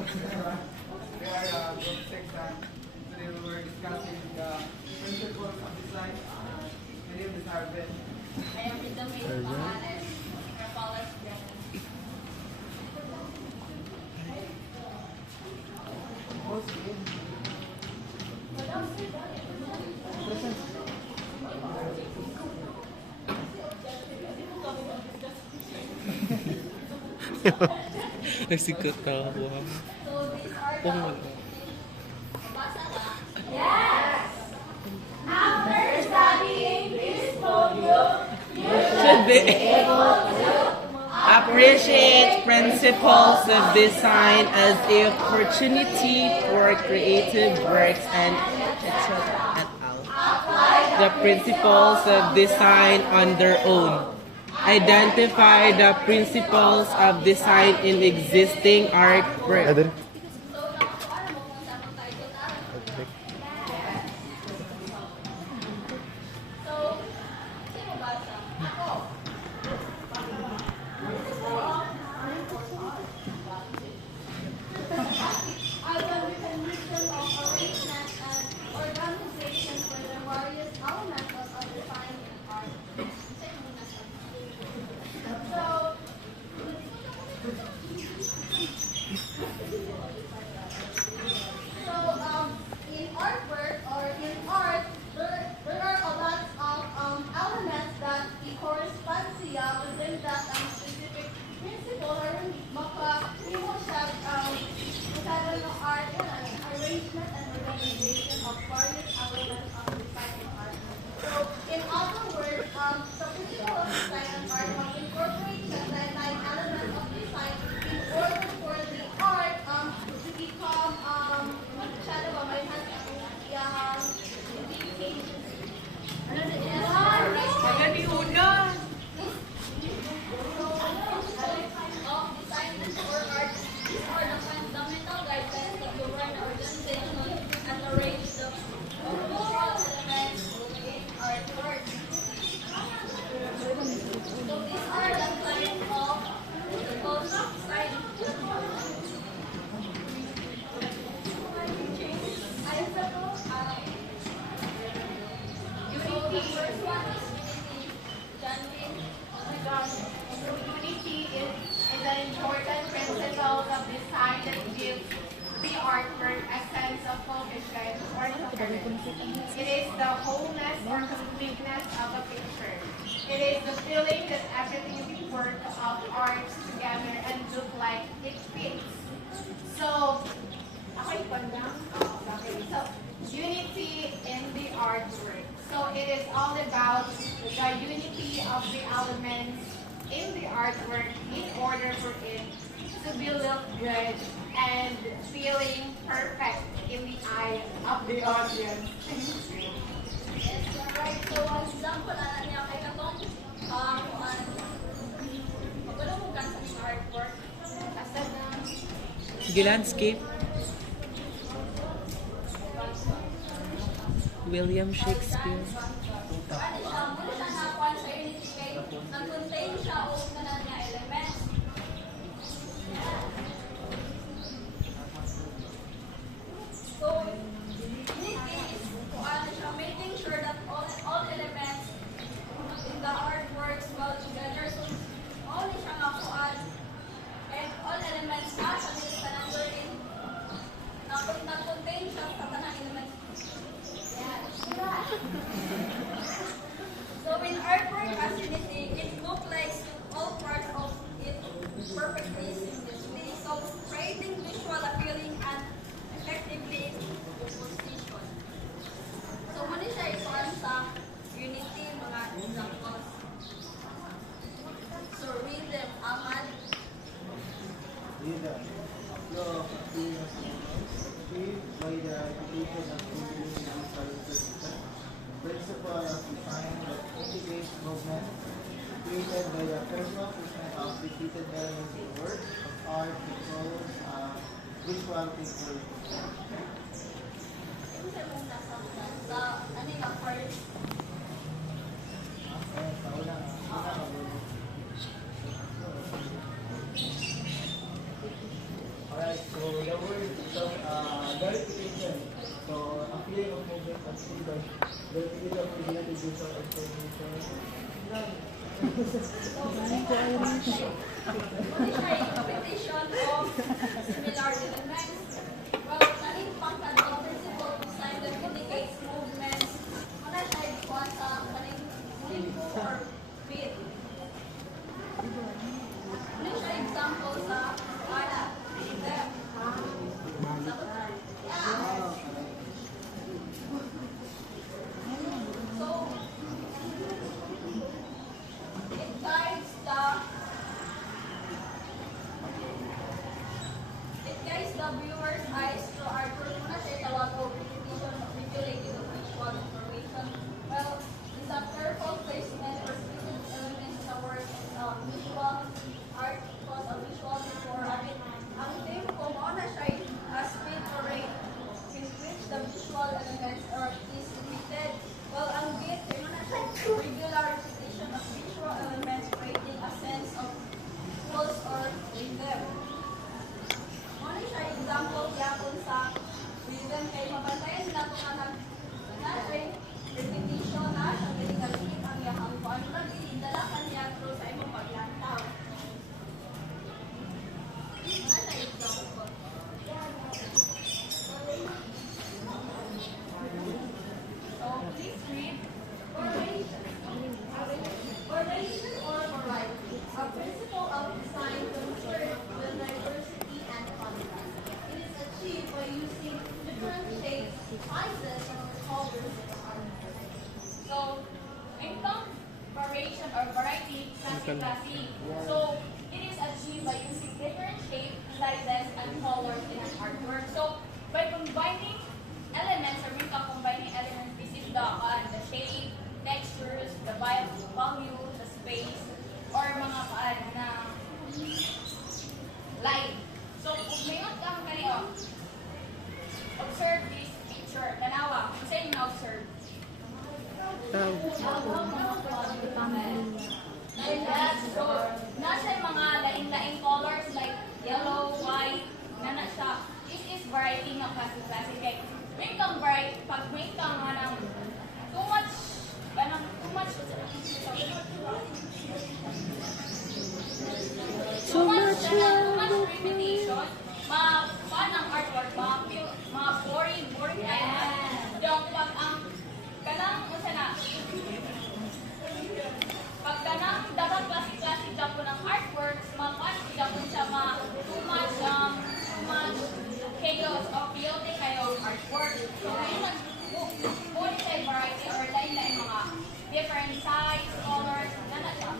We are group 6 and today we were discussing the principles of design. My name is Arvin. I am in the main pangalan. Kapalas Janan. Nagsikat ako. So these are Oh the... my God. Basa ka? After studying this module, Should be appreciate principles of design as the opportunity for creative works and et al. The principles of design on their own. Identify the principles of design in existing artwork. So nakuha mo kung saan ang title na? So, sino basa? Ako. Are the mechanism of arrangement and organization for the various elements of a design in art. So, in artwork or in art, there are a lot of elements that correspond siya within that specific principle or maka-imo siya kasama ng art yun, arrangement and organization of various elements of design and art. So, in other words, the principle of design and art must incorporate siya sa nine elements of design in order for the art to become siya na ba may has yung indication. Ano na yan? Magani una. Of design or art, these are the fundamental guidelines that govern the organization and arrange the overall elements in artwork. So these are the kind of principles of design. I suppose, so the first one is unity. Janvin. So unity is an important principle of design that gives the artwork a sense of cohesion or coherence. It is the wholeness or completeness of a picture. It is the feeling that everything in the work of art together and look like it fits. So, okay, so unity in the artwork. So it is all about the unity of the elements in the artwork in order for it to be look good and feeling perfect in the eye of the audience. Yes, you're right. So, ang example, alam niya, kay katong, magulong mo sa ng artwork. Asa na? Sige, landscape. William Shakespeare. Ano siya, muna siya nakuha sa unity kay nag-contain siya o kanan niya elements. So, unity is kung ano siya, making sure that all elements in the art works well together. So, only siya nakuha and all elements na siya nila sa in nag-contain siya sa tanang elements. So in artwork as unity, it looks like all parts of it perfectly seamlessly. So creating visual appealing and effectively composition. So muna siya ikuan sa unity mga examples. So rhythm, aman, Leader. Flow of appearance achieved by the application of visual services. Principle of design that integrates movement created by the personal treatment of repeated elements in work of art controls visual picture. yung sa mong nasa sa ano yung first. Ayan, paulang. Alright. Alright, so the word verification. So a feeling of movement of freedom. Verification of identity visual information. Interpretation of similar elements. Well, kaning pangkadto principle of sign that indicates movements. Muna siya ikuha sa kaning limbo or beat. Muna siya example sa ana. So, it guides the viewer's eyes to artwork. Muna siya tawag o repetition of regulated of visual information. Well, it's a careful placement or specific elements sa work visual art because of visual before art. Ang theme kung muna siya speed or rate in which the visual elements is repeated. Well, ang beat ay muna siya regular repetition of visual elements creating a sense of pulse or rhythm. Muna siya example yapon sa rhythm kay mabantayan na kung na siya repetition na siya galing ang yakang kuan. Dala kanya through sa imong paglantaw. Muna siya example. So please read formation. Formation or variety. A principle of design concerns with diversity and contrast. It is achieved by using different shapes, sizes, or colors in art. So, income variation or variety classy. So, it is achieved by using different shapes, sizes, and colors in an artwork. So, by combining elements, or combining elements, this is the shape, textures, the value, the space, or mga na light. So, kung mayroon kang kanino, observe this picture. Tanawa, kung saan yung na-observe? So, nasa yung mga laing-laing colors like yellow, white, na siya. This is variety ng classic. May kang variety, pag may kang too much repetition, ang artwork, boring yung pag ang kanang pag kanang dapat classic po ng artworks, po siya too much chaos o chaotic kayo ang artwork. So ngayon muna siya variety or lain-lain mga different size, colors, na siya.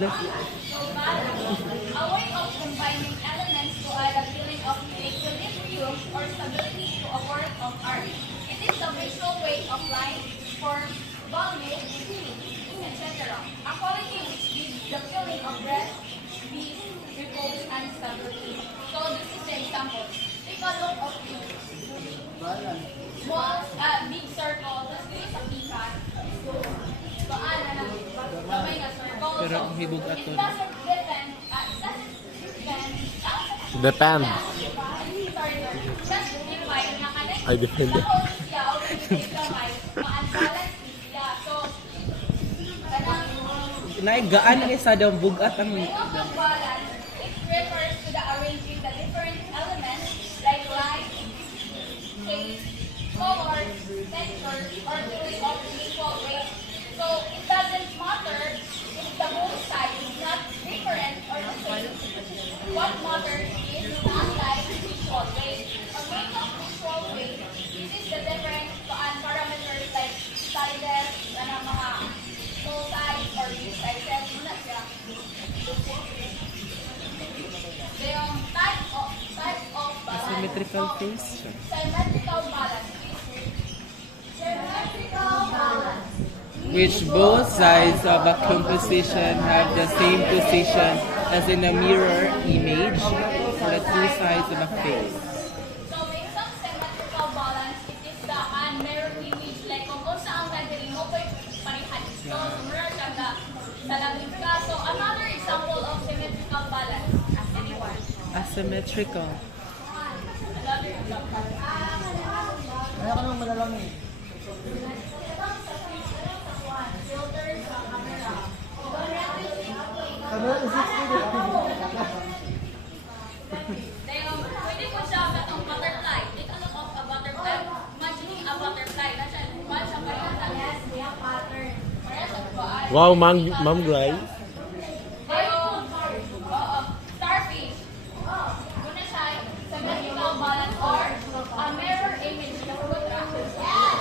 That's it. A way of combining elements to add a feeling of equilibrium or stability to a work of art. It is the visual way of line, form, volume, etc. A quality which gives the feeling of rest, peace, repose, and stability. So this is the example. Take a look of small, big circle, tapos dito sa pikas. So, gamay nga circle. Pero ang hibog ato. It doesn't depend. Depend. Just define na kanay. I depend. Sa whole siya, o gamay, ma-unbalance siya. So, Naigaan ni sa daw bugat ang may balance, it refers to the arranging the different elements like light, shape, color, texture, or feeling of equal weight. So it doesn't matter if the whole side is not different or the same. What matters is the unlike visual weight. Or weight of visual weight, this is the different parameters like sizes, mga small size or big sizes. Muna siya. So yung type of balance. symmetrical face. Symmetrical balance. Symmetrical balance. Which both sides of a composition have the same position as in a mirror image for the two sides of a face. So, may isang symmetrical balance, it is the mirror image, like kung saan nagaling mo, parihan ito, sumura ka sa labing ka. So, another example of symmetrical balance, as anyone. Asymmetrical. Another example. Kaya ka nang malalangin. Filter sa camera. Camera is 60 Pwede po siya katong butterfly. Take a look of a butterfly. Imagining a butterfly. Nasa inuman siya pa yun. Yes, may pattern. Kaya sa baan. Wow, Ma'am Gray. Starfish. Muna siya symmetrical balance or a mirror image. Yes!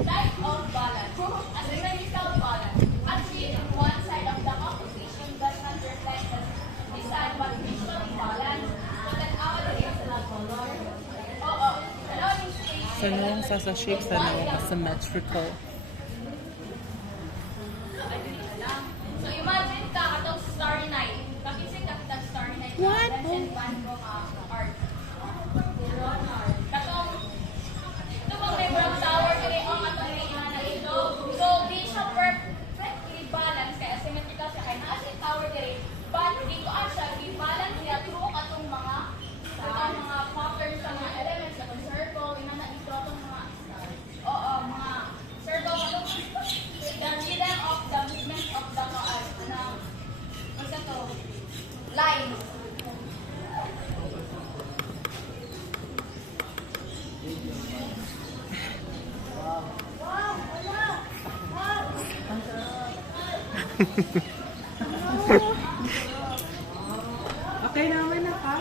Type of balance. A symmetrical balance. Actually, one side of the composition does not reflect the side but visually balanced. So then, our is allowing space. Sa shape sa asymmetrical. So imagine ka atong Starry Night. Kakising ka kitang Starry Night. What? Vincent Van Gogh art. Katong ito bang may brown tower kaya ang atong may na ito. So di siya perfectly balanced kaya symmetrical siya kaya nasa yung tower kaya but di ko siya i-balance niya through atong mga patterns sa mga elements atong circle, inana ito atong mga mga circle atong the rhythm of the movement of the what's that called? Line. Okay naman na ka?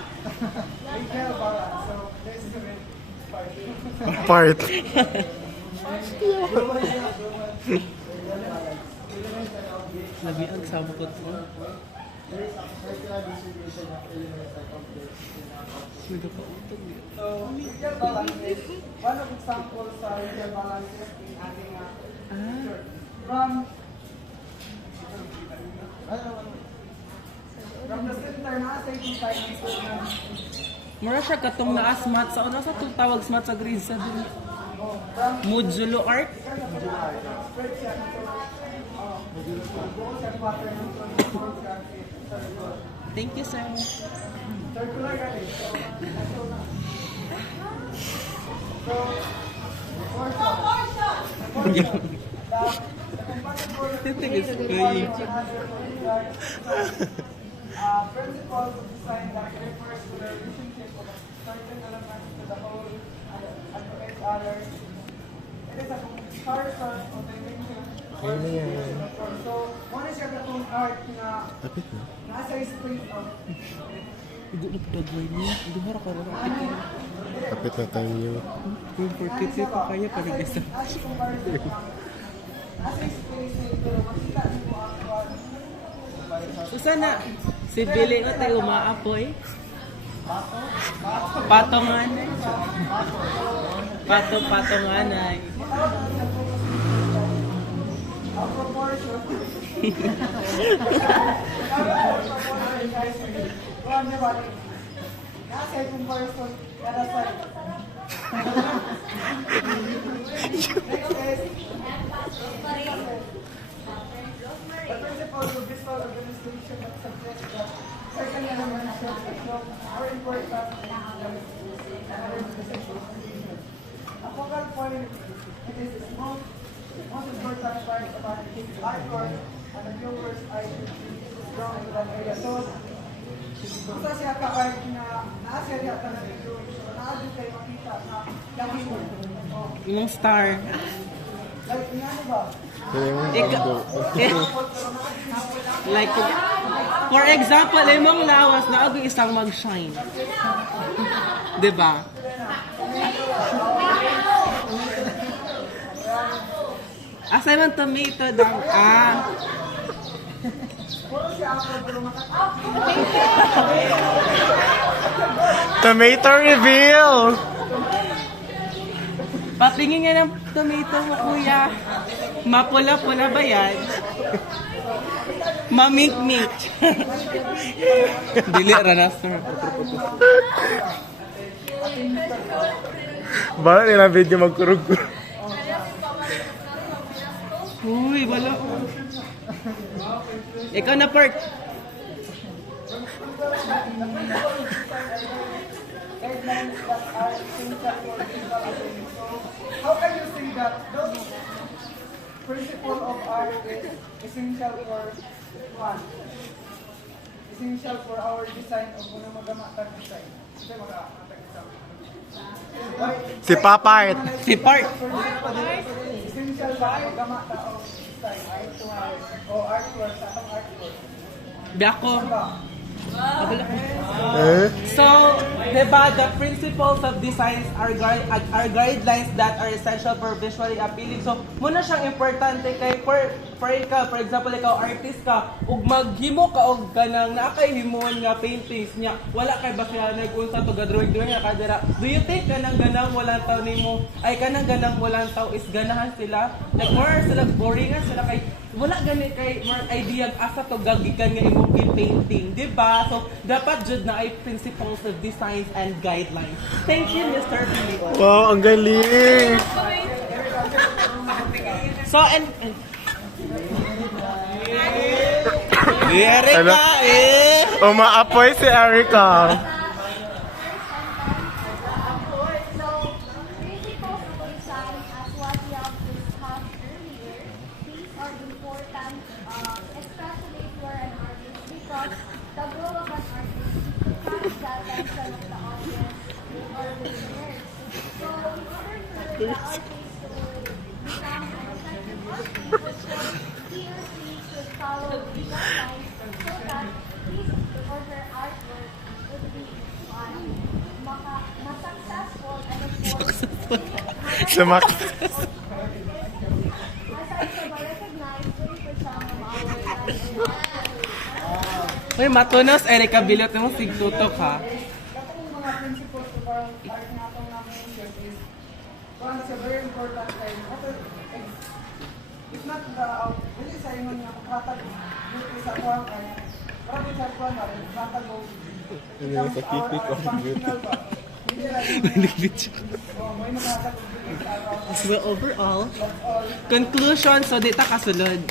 Retail balance. So, this is the main part. Part. Labi ang sabukot mo. There is a circular distribution of elements that complex. Nagpautog. So, retail balance is one of examples sa retail balance in ating picture. From the center na sa itong time Mura siya katong naas mat sa una sa tawag mat sa grade 7. Modulo art. Thank you, sir. circular kasi. So, I think it's funny. Principles of design that refers to the relationship of certain elements to the whole and to each other. It is a comparison of the relationship. So, one is yung katong art na Lapit na. nasa space of Igo na pagdagway niya. Igo harap ka rin. Lapit na tayo niyo. Kung 43 pa kaya panigasa. as comparison ng nasa space na ito, makita niyo ang Susana, si Billy o tayo umaapoy. Patongan. Patonganay. ang proportion. Kuhan niya ba? Nasa comparison kada side. Next is the principles of visual organization of subjects that certain elements are important in other decisions. A focal point, it is the most important part about the artwork and the viewer's eye is strong in that area. So, basta siya ka-art na naasya niya ka na video, so naadyo kayo makita na lagi mo. Yung star. Like, ano ba? Like, for example, imong lawas na agi isang mag-shine. Diba? Asay man tomato daw. Tomato reveal! Patingin nga ng tomato mo, kuya. Mapula-pula ba yan? Mamink-mink. Dili, Ranastor. Bala nila video magkurug-kurug. Uy, wala. Ikaw na, Perk. Guidelines that are essential for physical activity. So, how can you say that those principle of art is essential for one? Essential for our design o kung ano magamatag design. Ito yung magamatag design. Why? Si Papart. Si Park. Essential ba ang gamata o design? Art to art o artwork sa atong artwork. Biyako. Ba? So, diba, the principles of designs are guidelines that are essential for visually appealing. So, muna siyang importante kay for example, ikaw artist ka, ug maghimo ka og kanang naakay himuon nga paintings niya. Wala kay basihanay kung sa to drawing nga kadira. Do you think kanang ganang walang taw nimo ay kanang ganang walang taw is ganahan sila? Like more sila boringan sila kay wala gani kay more idea asa to gagikan nga imong painting, di ba? So dapat jud na ay principles of designs and guidelines. Thank you, Mr. Philip. Wow, ang galing. So and Erika Ano? Umaapoy si Erica. So, principles of design, as what we have discussed earlier, these are important, especially if you are an artist, because the goal of an artist is to catch the attention of the audience or listeners. So, in order for the artist to become an effective artist, he or she should follow the guidelines so that his or her artwork would be successful and of course, Sumak. aside from recognized 20% of our lives. Uy, matunos, Erika, bilot mo sigtutok ha. Katong mga principles of art nga atong namin is one is a very important thing. It's not the really sa inyo nga katag dito sa kuang art. Para sa kuang art, katag go. Ano sa kipik o functional ba? Hindi lang may makatag sa araw. So overall, conclusion, so dita kasulod.